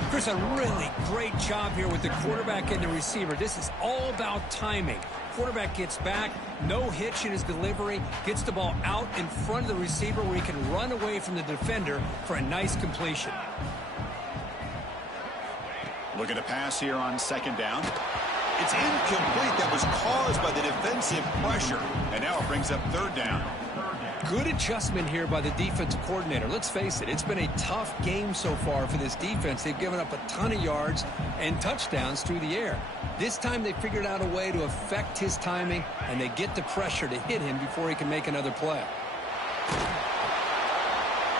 Chris, a really great job here with the quarterback and the receiver. This is all about timing. Quarterback gets back, no hitch in his delivery, gets the ball out in front of the receiver where he can run away from the defender for a nice completion. Looking to pass here on second down. It's incomplete. That was caused by the defensive pressure. And now it brings up third down. Good adjustment here by the defensive coordinator. Let's face it, it's been a tough game so far for this defense. They've given up a ton of yards and touchdowns through the air. This time they figured out a way to affect his timing, and they get the pressure to hit him before he can make another play.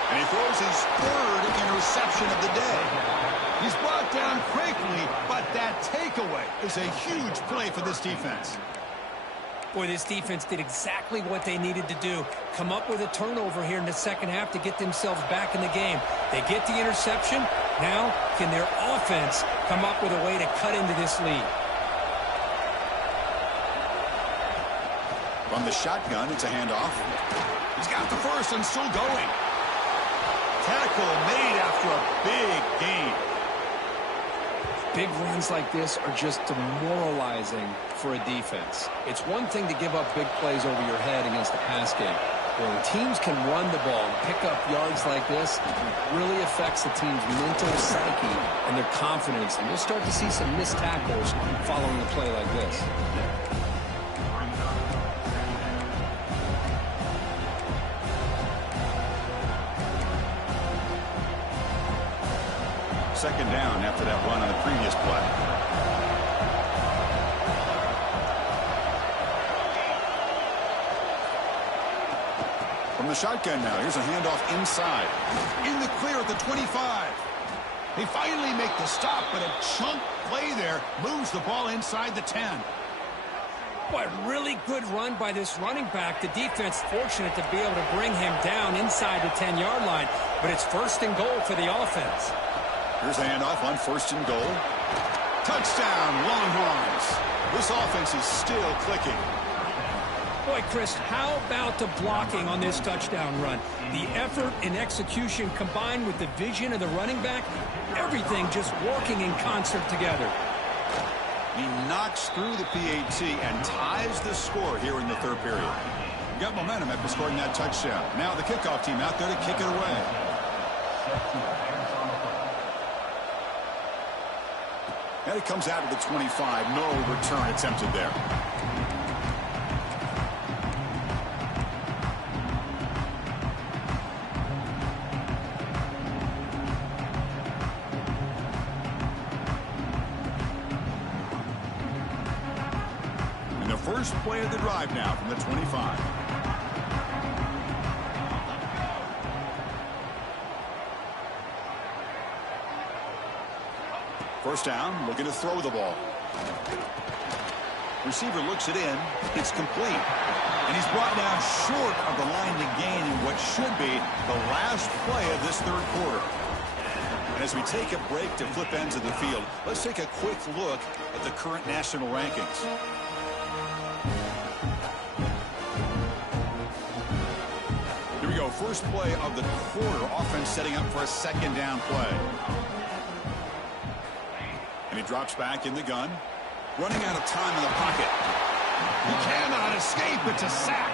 And he throws his third interception of the day. He's brought down quickly, but that takeaway is a huge play for this defense. Boy, this defense did exactly what they needed to do. Come up with a turnover here in the second half to get themselves back in the game. They get the interception. Now, can their offense come up with a way to cut into this lead? From the shotgun, it's a handoff. He's got the first and still going. Tackle made after a big gain. Big runs like this are just demoralizing for a defense. It's one thing to give up big plays over your head against the pass game. But when teams can run the ball and pick up yards like this, it really affects the team's mental psyche and their confidence. And you'll start to see some missed tackles following a play like this. Second down after that run on the previous play. From the shotgun now, here's a handoff inside. In the clear at the 25. They finally make the stop, but a chunk play there moves the ball inside the 10. Boy, really good run by this running back. The defense fortunate to be able to bring him down inside the 10-yard line, but it's first and goal for the offense. Here's a handoff on first and goal. Touchdown, Longhorns. This offense is still clicking. Boy, Chris, how about the blocking on this touchdown run? The effort and execution combined with the vision of the running back, everything just working in concert together. He knocks through the PAT and ties the score here in the third period. Got momentum after scoring that touchdown. Now the kickoff team out there to kick it away. And it comes out of the 25. No return attempted there. And the first play of the drive now from the 25. First down, looking to throw the ball. Receiver looks it in. It's complete. And he's brought down short of the line to gain in what should be the last play of this third quarter. And as we take a break to flip ends of the field, let's take a quick look at the current national rankings. Here we go. First play of the quarter. Offense setting up for a second down play. And he drops back in the gun. Running out of time in the pocket. He cannot escape. It's a sack.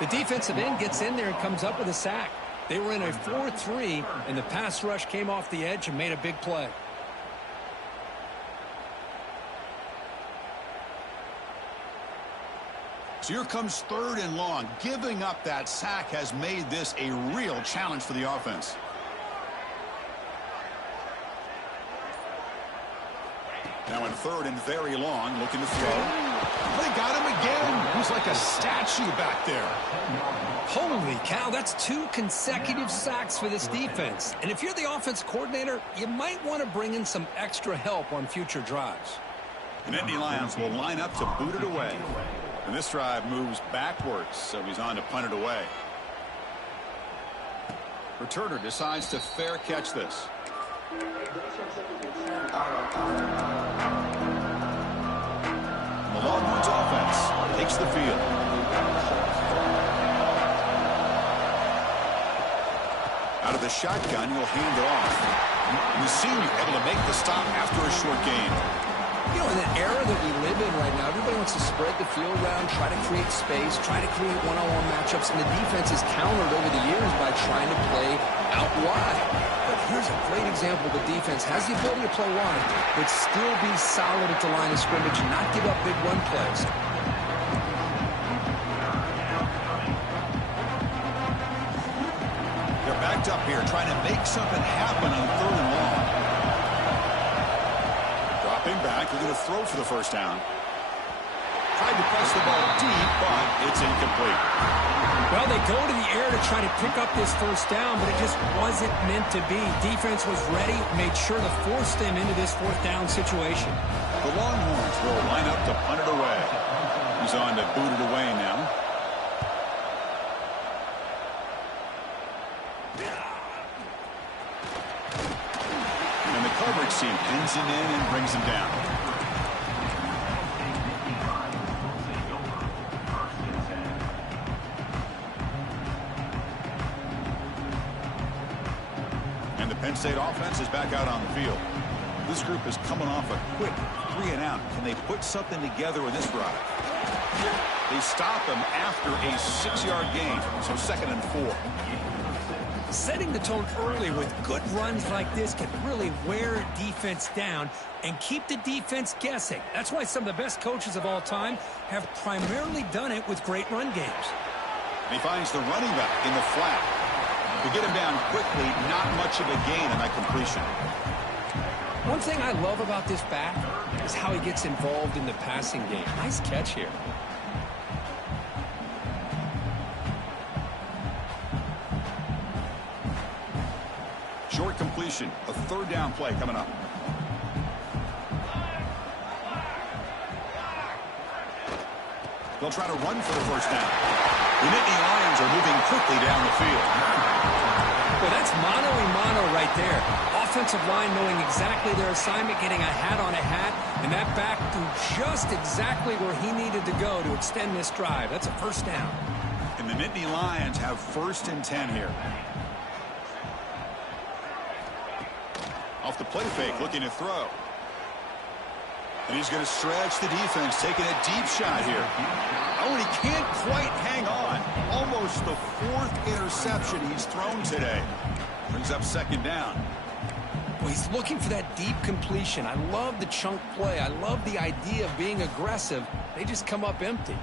The defensive end gets in there and comes up with a sack. They were in a 4-3, and the pass rush came off the edge and made a big play. So here comes third and long. Giving up that sack has made this a real challenge for the offense. Now in third and very long, looking to throw. They got him again. He's like a statue back there. Holy cow, that's 2 consecutive sacks for this defense. And if you're the offense coordinator, you might want to bring in some extra help on future drives. And Nittany Lions will line up to boot it away. And this drive moves backwards, so he's on to punt it away. Returner decides to fair catch this. The Longhorns offense takes the field. the shotgun, he'll hand it off. And the senior able to make the stop after a short gain. You know, in the era that we live in right now, everybody wants to spread the field around, try to create space, try to create one-on-one matchups, and the defense is countered over the years by trying to play out wide. But here's a great example. The defense has the ability to play wide, but still be solid at the line of scrimmage and not give up big run plays. They're backed up here, trying to make something happen on 3rd and long. Dropping back, they're going to throw for the first down. Tried to press the ball deep, but it's incomplete. Well, they go to the air to try to pick up this first down, but it just wasn't meant to be. Defense was ready, made sure to force them into this 4th down situation. The Longhorns will line up to punt it away. He's on to boot it away now. And the coverage team pins him in and brings him down. Penn State offense is back out on the field. This group is coming off a quick 3-and-out. Can they put something together in this drive? They stop him after a 6-yard gain, so 2nd and 4. Setting the tone early with good runs like this can really wear defense down and keep the defense guessing. That's why some of the best coaches of all time have primarily done it with great run games. He finds the running back in the flat. To get him down quickly, not much of a gain on that completion. One thing I love about this back is how he gets involved in the passing game. Nice catch here. Short completion, a 3rd down play coming up. They'll try to run for the first down. The Nittany Lions are moving quickly down the field. Well, that's mano-a-mano right there. Offensive line knowing exactly their assignment, getting a hat on a hat, and that back threw just exactly where he needed to go to extend this drive. That's a first down. And the Nittany Lions have 1st and 10 here. Off the play fake, looking to throw. And he's going to stretch the defense, taking a deep shot here. Oh, and he can't quite hang on. Almost the 4th interception he's thrown today. Brings up 2nd down. Well, he's looking for that deep completion. I love the chunk play. I love the idea of being aggressive. They just come up empty.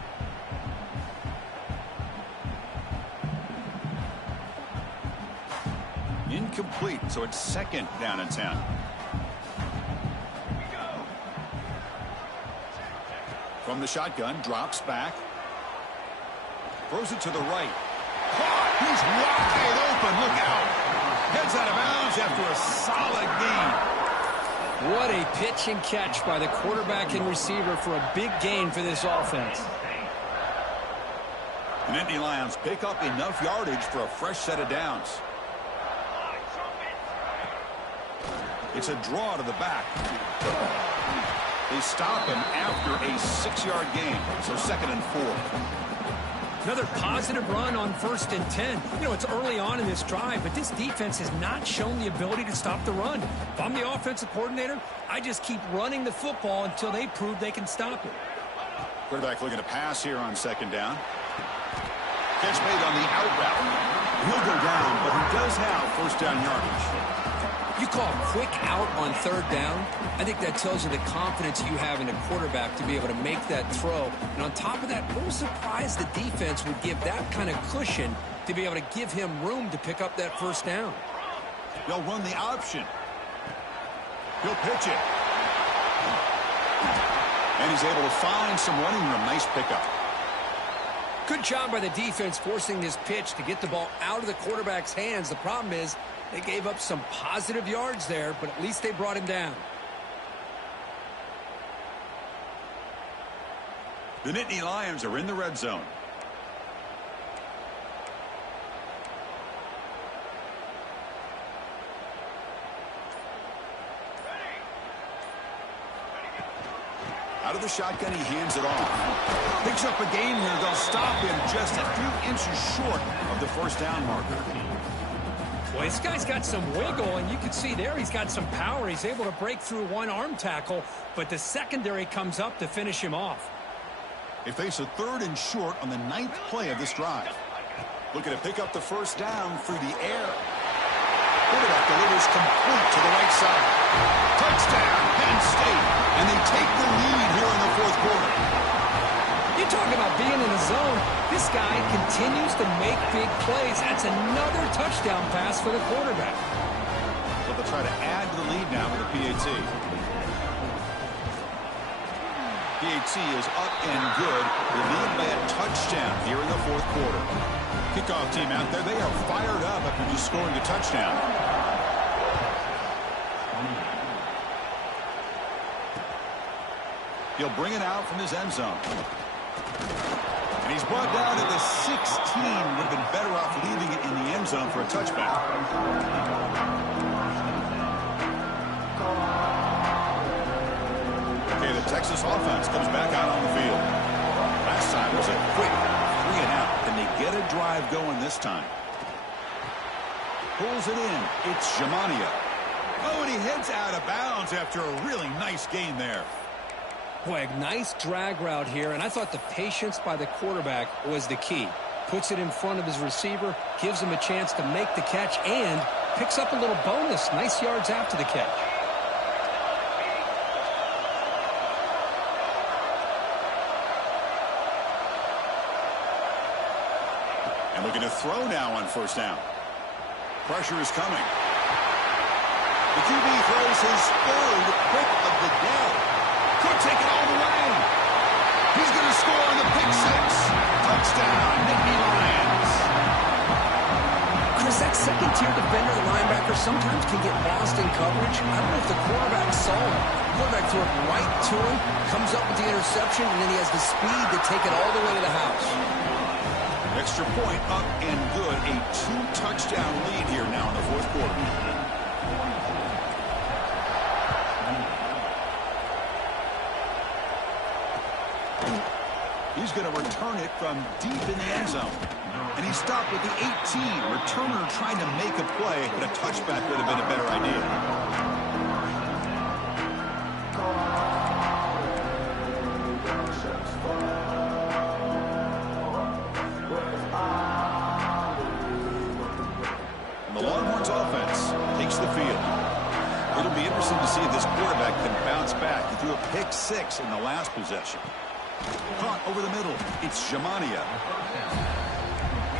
Incomplete, so it's 2nd down and 10. From the shotgun, drops back. Throws it to the right. Caught! He's wide open. Look out. Heads out of bounds after a solid gain. What a pitch and catch by the quarterback and receiver for a big gain for this offense. The Nittany Lions pick up enough yardage for a fresh set of downs. It's a draw to the back. They stop him after a 6-yard gain, so 2nd and 4. Another positive run on 1st and 10. You know, it's early on in this drive, but this defense has not shown the ability to stop the run. If I'm the offensive coordinator, I just keep running the football until they prove they can stop it. Quarterback looking to pass here on 2nd down. Catch made on the out route. He'll go down, but he does have 1st down yardage. You call quick out on 3rd down. I think that tells you the confidence you have in a quarterback to be able to make that throw. And on top of that, a little surprised the defense would give that kind of cushion to be able to give him room to pick up that 1st down. They'll run the option. He'll pitch it. And he's able to find some running room. Nice pickup. Good job by the defense forcing this pitch to get the ball out of the quarterback's hands. The problem is they gave up some positive yards there, but at least they brought him down. The Nittany Lions are in the red zone. Out of the shotgun, he hands it off. Picks up a gain here. They'll stop him just a few inches short of the 1st down marker. Well, this guy's got some wiggle, and you can see there he's got some power. He's able to break through one arm tackle, but the secondary comes up to finish him off. They face a 3rd and short on the 9th play of this drive. Looking to pick up the first down through the air. Quarterback delivers complete to the right side. Touchdown, Penn State. And they take the lead here in the 4th quarter. You talk about being in the zone. This guy continues to make big plays. That's another touchdown pass for the quarterback. So they'll try to add to the lead now with a PAT. PAT is up and good. They lead by a touchdown here in the 4th quarter. Kickoff team out there, they are fired up after just scoring a touchdown. He'll bring it out from his end zone. And he's brought down to the 16. Would have been better off leaving it in the end zone for a touchback. Okay, the Texas offense comes back out on the field. Last time was a quick 3-and-out. And they get a drive going this time. Pulls it in. It's Jamania. Oh, and he heads out of bounds after a really nice gain there. Boy, a nice drag route here, and I thought the patience by the quarterback was the key. Puts it in front of his receiver, gives him a chance to make the catch, and picks up a little bonus. Nice yards after the catch. And looking to throw now on first down. Pressure is coming. The QB throws his 3rd pick of the day. Could take it all the way. He's going to score on the pick 6. Touchdown, Nittany Lions. Chris, that second-tier defender, the linebacker, sometimes can get lost in coverage. I don't know if the quarterback saw it. The quarterback threw it right to him, comes up with the interception, and then he has the speed to take it all the way to the house. Extra point up and good. A 2-touchdown lead here now in the 4th quarter. He's going to return it from deep in the end zone. And he stopped with the 18. Returner trying to make a play, but a touchback would have been a better idea. And the Longhorns offense takes the field. It'll be interesting to see if this quarterback can bounce back. He threw a pick 6 in the last possession. Caught over the middle. It's Jamania.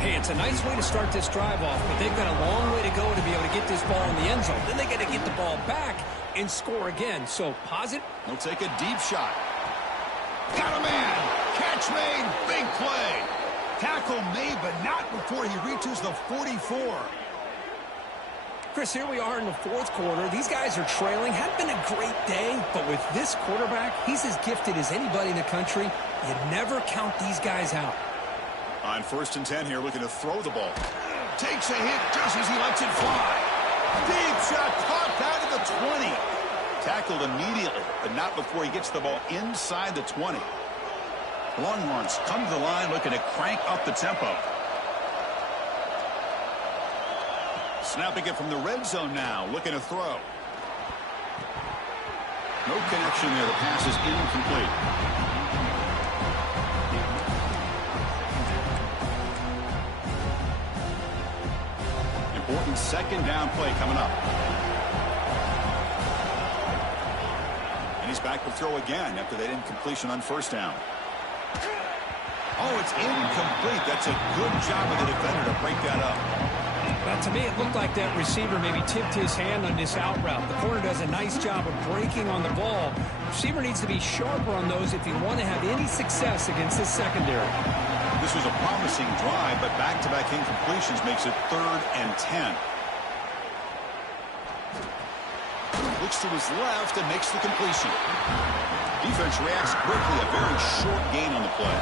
Hey, it's a nice way to start this drive off, but they've got a long way to go to be able to get this ball in the end zone. Then they got to get the ball back and score again. So, positive. He'll take a deep shot. Got a man. Catch made. Big play. Tackle made, but not before he reaches the 44. Chris, here we are in the 4th quarter. These guys are trailing. Hadn't been a great day, but with this quarterback, he's as gifted as anybody in the country. You never count these guys out. On 1st and 10 here, looking to throw the ball. Takes a hit just as he lets it fly. Deep shot caught down to the 20. Tackled immediately, but not before he gets the ball inside the 20. The Longhorns come to the line looking to crank up the tempo. Snapping it from the red zone now, looking to throw. No connection there. The pass is incomplete. Important 2nd down play coming up. And he's back to throw again after that incompletion on 1st down. Oh, it's incomplete. That's a good job of the defender to break that up. Well, to me, it looked like that receiver maybe tipped his hand on this out route. The corner does a nice job of breaking on the ball. The receiver needs to be sharper on those if you want to have any success against this secondary. This was a promising drive, but back-to-back incompletions makes it 3rd and 10. Looks to his left and makes the completion. Defense reacts quickly. A very short gain on the play.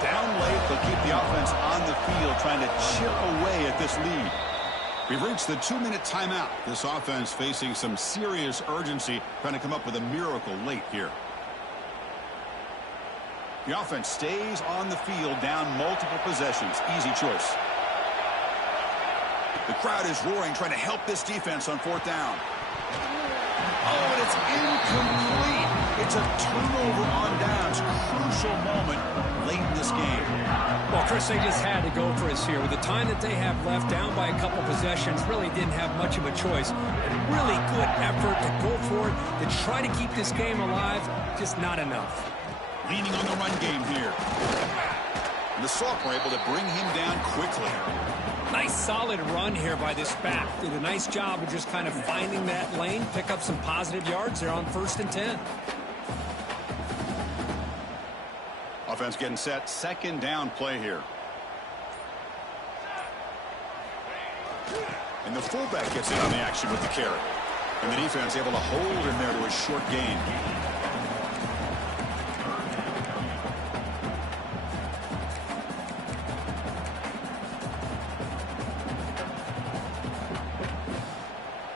Down late, they'll keep the offense on the field, trying to chip away at this lead. We've reached the 2-minute timeout. This offense facing some serious urgency, trying to come up with a miracle late here. The offense stays on the field, down multiple possessions. Easy choice. The crowd is roaring, trying to help this defense on 4th down. Oh, and it's incomplete. It's a turnover on downs. Crucial moment late in this game. Well, Chris, they just had to go for us here. With the time that they have left, down by a couple possessions, really didn't have much of a choice. A really good effort to go for it, to try to keep this game alive, just not enough. Leaning on the run game here. And the Sophomore able to bring him down quickly. Nice solid run here by this back. Did a nice job of just kind of finding that lane, pick up some positive yards there on 1st and 10. Offense getting set. 2nd down play here. And the fullback gets in on the action with the carry. And the defense able to hold him there to a short gain.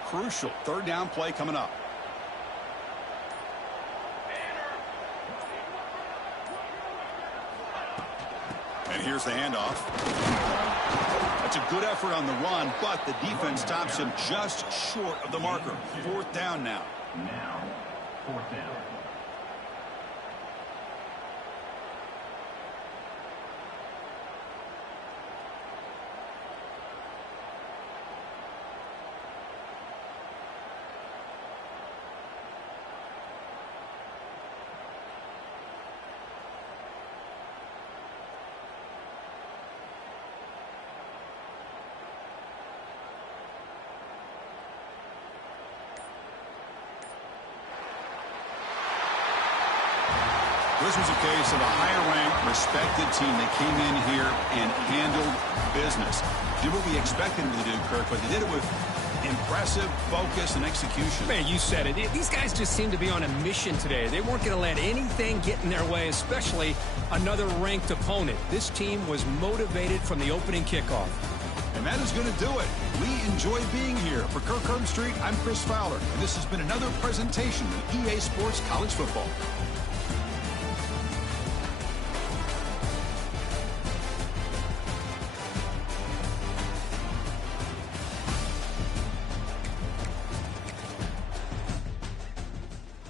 Crucial 3rd down play coming up. And here's the handoff. That's a good effort on the run, but the defense stops him just short of the marker. 4th down now. Now, 4th down. This was a case of a higher-ranked, respected team that came in here and handled business. Did what we expected them to do, Kirk, but they did it with impressive focus and execution. Man, you said it. These guys just seem to be on a mission today. They weren't going to let anything get in their way, especially another ranked opponent. This team was motivated from the opening kickoff. And that is going to do it. We enjoy being here. For Kirk Street, I'm Chris Fowler, and this has been another presentation of EA Sports College Football.